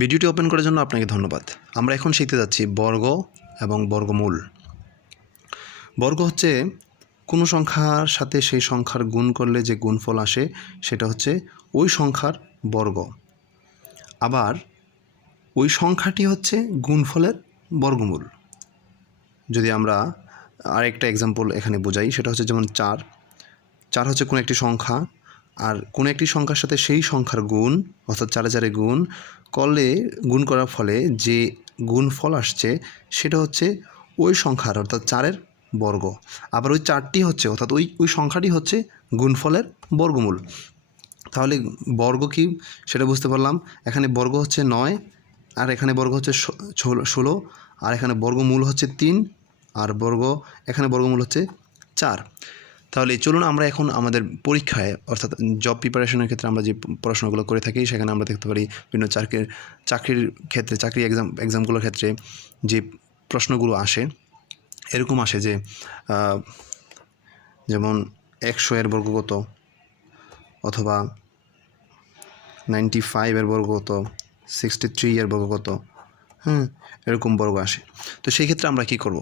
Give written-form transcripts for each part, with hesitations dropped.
ভিডিওটি ওপেন করার জন্য আপনাকে ধন্যবাদ। আমরা এখন শিখতে যাচ্ছি বর্গ এবং বর্গমূল। বর্গ হচ্ছে কোনো সংখ্যার সাথে সেই সংখ্যার গুণ করলে যে গুণফল আসে সেটা হচ্ছে ওই সংখ্যার বর্গ। আবার ওই সংখ্যাটি হচ্ছে গুণফলের বর্গমূল। যদি আমরা আরেকটা এক্সাম্পল এখানে বোঝাই, সেটা হচ্ছে যেমন 4 হচ্ছে কোনো একটি সংখ্যা, আর কোনো একটি সংখ্যার সাথে সেই সংখ্যার গুণ অর্থাৎ 4 গুণ করলে গুণ করার ফলে যে গুণফল আসছে সেটা হচ্ছে ওই সংখ্যার অর্থাৎ 4-এর বর্গ। আবার ওই 4টি হচ্ছে অর্থাৎ ওই সংখ্যাটি হচ্ছে গুণফলের বর্গমূল। তাহলে বর্গ কি সেটা বুঝতে পারলাম। এখানে বর্গ হচ্ছে 9, আর এখানে বর্গ হচ্ছে 16, আর এখানে বর্গমূল হচ্ছে 3, আর এখানে বর্গমূল হচ্ছে 4। তাহলে চলুন আমরা এখন আমাদের পরীক্ষায় অর্থাৎ জব প্রিপারেশনের ক্ষেত্রে আমরা যে পড়াশোনাগুলো করে থাকি সেখানে আমরা দেখতে পারি বিভিন্ন চাকরির ক্ষেত্রে এক্সামগুলোর ক্ষেত্রে যে প্রশ্নগুলো আসে এরকম আসে যে যেমন 100 এর বর্গ কত, অথবা 95 এর বর্গ কত, 63 এর বর্গ কত, এরকম বর্গ আসে। তো সেই ক্ষেত্রে আমরা কি করব?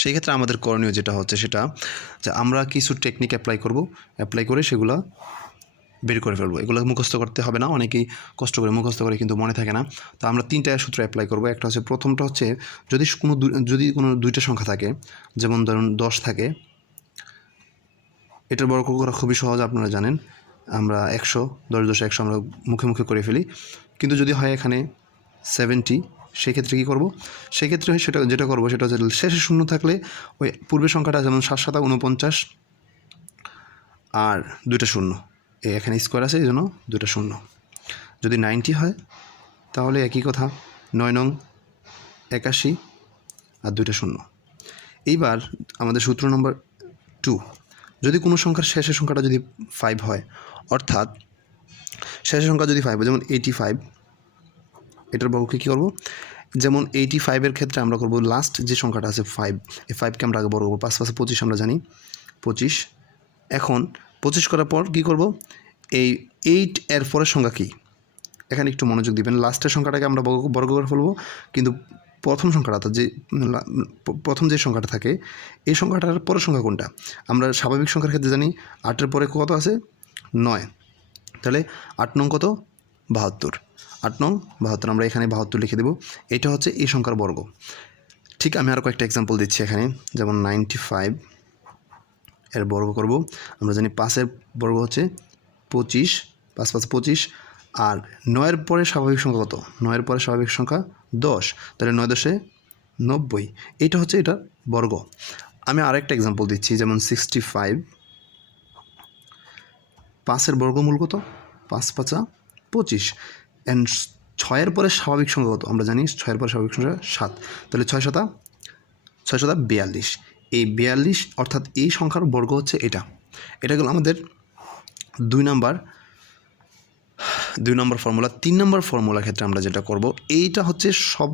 সেই ক্ষেত্রে আমাদের করণীয় যেটা হচ্ছে সেটা যে আমরা কিছু টেকনিক অ্যাপ্লাই করে সেগুলো বের করে ফেলবো। এগুলো মুখস্থ করতে হবে না, অনেকেই কষ্ট করে মুখস্থ করে কিন্তু মনে থাকে না। তো আমরা 3টা সূত্র অ্যাপ্লাই করব। একটা হচ্ছে, প্রথমটা হচ্ছে যদি কোনো দুইটা সংখ্যা থাকে, যেমন ধরুন 10 থাকে, এটার বর্গ করা খুবই সহজ, আপনারা জানেন। আমরা 100, 10 10 100 আমরা মুখে মুখে করে ফেলি। কিন্তু যদি হয় এখানে 70, সেক্ষেত্রে কী করব? সেক্ষেত্রে যেটা করবো সেটা হচ্ছে শেষে শূন্য থাকলে ওই পূর্বের সংখ্যাটা, যেমন 7 7 49 আর 2টা শূন্য, এখানে স্কোয়ার আছে এই জন্য 2টা শূন্য। যদি 90 হয় তাহলে একই কথা, 9 নং 81 আর 2টা শূন্য। এইবার আমাদের সূত্র নম্বর 2, যদি কোনো সংখ্যার শেষের সংখ্যাটা যদি 5 হয়, অর্থাৎ শেষের সংখ্যা যদি 5 হয়, যেমন 85, এটার বর্গকে কী করবো? যেমন 85-এর ক্ষেত্রে আমরা করব লাস্ট যে সংখ্যাটা আছে 5, এই 5কে আমরা আগে বর্গ করবো। 5 5 25 আমরা জানি, 25। এখন 25 করার পর কী করব? এই 8 এর পরের সংখ্যা কী, এখানে একটু মনোযোগ দিবেন। লাস্টের সংখ্যাটাকে আমরা বর্গ করে ফেলবো, কিন্তু প্রথম সংখ্যাটা অর্থাৎ প্রথম যে সংখ্যাটা থাকে এই সংখ্যাটার পরের সংখ্যা কোনটা? আমরা স্বাভাবিক সংখ্যার ক্ষেত্রে জানি 8-এর পরে কত আছে? 9। তাহলে 8 নং কত? 72। 8 নং 72, আমরা এখানে 72 লিখে দেব। এটা হচ্ছে এই সংখ্যার বর্গ। ঠিক আমি আরও কয়েকটা এক্সাম্পল দিচ্ছি এখানে, যেমন 95 এর বর্গ করব। আমরা জানি 5-এর বর্গ হচ্ছে 25, 5 5 25, আর 9-এর পরে স্বাভাবিক সংখ্যা কত? 9-এর পরে স্বাভাবিক সংখ্যা 10, তাহলে 9 10 90। এইটা হচ্ছে এটার বর্গ। আমি আরেকটা এক্সাম্পল দিচ্ছি, যেমন 65, 5-এর বর্গমূল কত? 5 5 25, অ্যান্ড 6-এর পরে স্বাভাবিক সংখ্যা কত? আমরা জানি 6-এর পরে স্বাভাবিক সংখ্যা 7, তাহলে 6 7 42। এই 42 অর্থাৎ এই সংখ্যার বর্গ হচ্ছে এটা গেল আমাদের 2 নম্বর ফর্মুলা। 3 নম্বর ফর্মুলার ক্ষেত্রে আমরা যেটা করব, এইটা হচ্ছে সব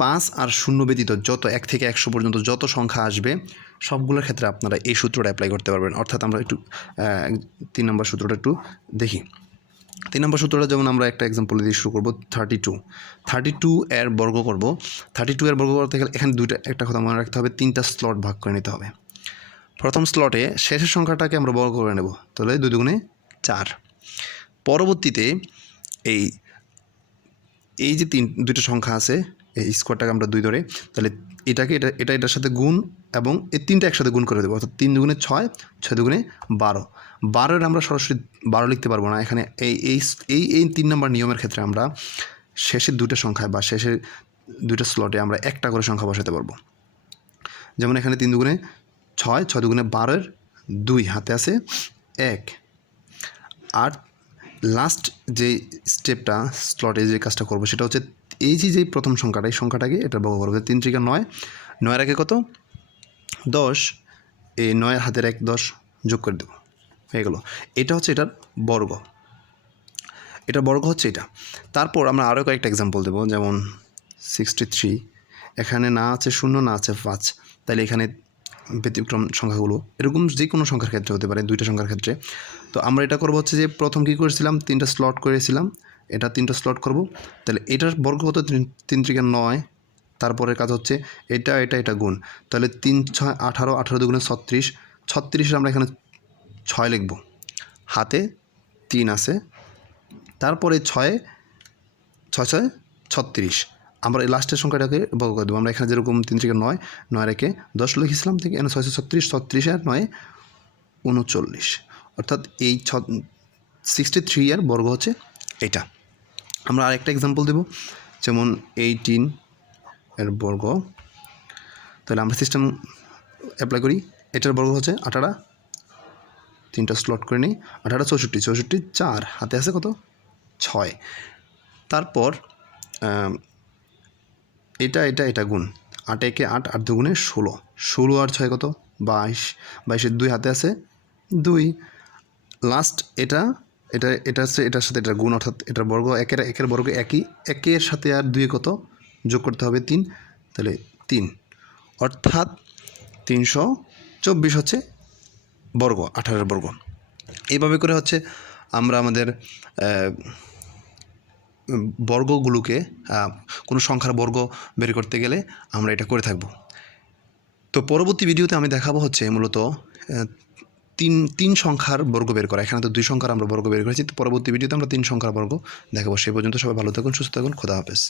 5 আর 0 ব্যতীত যত 1 থেকে 100 পর্যন্ত যত সংখ্যা আসবে সবগুলোর ক্ষেত্রে আপনারা এই সূত্রটা অ্যাপ্লাই করতে পারবেন। অর্থাৎ আমরা একটু 3 নম্বর সূত্রটা একটু দেখি। 3 নম্বর সূত্রটা যেমন আমরা একটা এক্সাম্পল দিয়ে শুরু করব। 32 এর বর্গ করব। 32 এর বর্গ করতে গেলে এখানে একটা কথা মনে রাখতে হবে, 3টা স্লট ভাগ করে নিতে হবে। প্রথম স্লটে শেষের সংখ্যাটাকে আমরা বর্গ করে নেব, তাহলে 2 2 4। পরবর্তীতে এই যে দুইটা সংখ্যা আছে, এই স্কোয়ারটাকে আমরা 2 ধরে, তাহলে এটার সাথে গুণ, এবং এই 3টা একসাথে গুণ করে দেবো, অর্থাৎ 3 2 6, 6 2 12। 12-এর আমরা সরাসরি 12 লিখতে পারবো না। এখানে এই 3 নম্বর নিয়মের ক্ষেত্রে আমরা শেষের দুইটা সংখ্যায় বা শেষের দুইটা স্লটে আমরা একটা করে সংখ্যা বসাতে পারবো। যেমন এখানে 3 2 6, 6 2 12-এর 2, হাতে আছে 1। আর লাস্ট যে স্টেপটা স্লটে যে কাজটা করবো সেটা হচ্ছে এই যে প্রথম সংখ্যাটা, এই সংখ্যাটাকে এটা বর্গ করবো। 3 3 9, 9-এর আগে কত? 10, এই 9-এর হাতের 1 10 যোগ করে দেবো, হয়ে গেলো। এটা হচ্ছে এটার বর্গ, এটার বর্গ হচ্ছে এটা। তারপর আমরা আরও কয়েকটা এক্সাম্পল দেবো, যেমন 63, এখানে না আছে 0 না আছে 5, তাহলে এখানে ব্যতিক্রম সংখ্যাগুলো এরকম যে কোনো সংখ্যার ক্ষেত্রে হতে পারে, দুইটা সংখ্যার ক্ষেত্রে। তো আমরা এটা করবো হচ্ছে যে প্রথম কী করেছিলাম, 3টা স্লট করেছিলাম, এটা 3টা স্লট করব, তাহলে এটার বর্গ কত 3 3 9, তারপরে কাজ হচ্ছে এটা গুণ, তাহলে 3 6 18, 18 দুগুণে 36, 36 আমরা এখানে 6 লিখব, হাতে 3 আছে, তারপরে 6 6 36, আমরা এই লাস্টের সংখ্যাটাকে বর্গ করে দেবো। আমরা এখানে যেরকম 3 3 9, 9 রেখে 10 লিখেছিলাম, থেকে এখানে 6 36, 36 আর 9 39, অর্থাৎ এই 63 এর বর্গ হচ্ছে এটা। আমরা আরেকটা এক্সাম্পল দেব, যেমন 18 এর বর্গ, তাহলে আমরা সিস্টেম অ্যাপ্লাই করি। এটার বর্গ হচ্ছে 18, 3টা স্লট করে নিই, 18 64, 64 4, হাতে আছে কত 6, তারপর এটা গুণ, 8 একে 8, 8 দুগুণে 16, 16 আর 6 কত 22, 22 2 হাতে আছে 2, লাস্ট এটা হচ্ছে এটার সাথে এটা গুণ, অর্থাৎ এটার বর্গ একের বর্গ একই, একের সাথে আর 2 কত যোগ করতে হবে 3, তাহলে 3, অর্থাৎ 324 হচ্ছে বর্গ, 18 বর্গ। এইভাবে করে হচ্ছে আমরা আমাদের বর্গগুলোকে কোনো সংখ্যার বর্গ বের করতে গেলে আমরা এটা করে থাকব। তো পরবর্তী ভিডিওতে আমি দেখাবো হচ্ছে মূলত তিন সংখ্যার বর্গ বের করা। এখানে তো 2 সংখ্যার আমরা বর্গ বের করেছি, তো পরবর্তী ভিডিওতে আমরা 3 সংখ্যার বর্গ দেখাবো। সেই পর্যন্ত সবাই ভালো থাকুন, সুস্থ থাকুন, খোদা হাফেজ।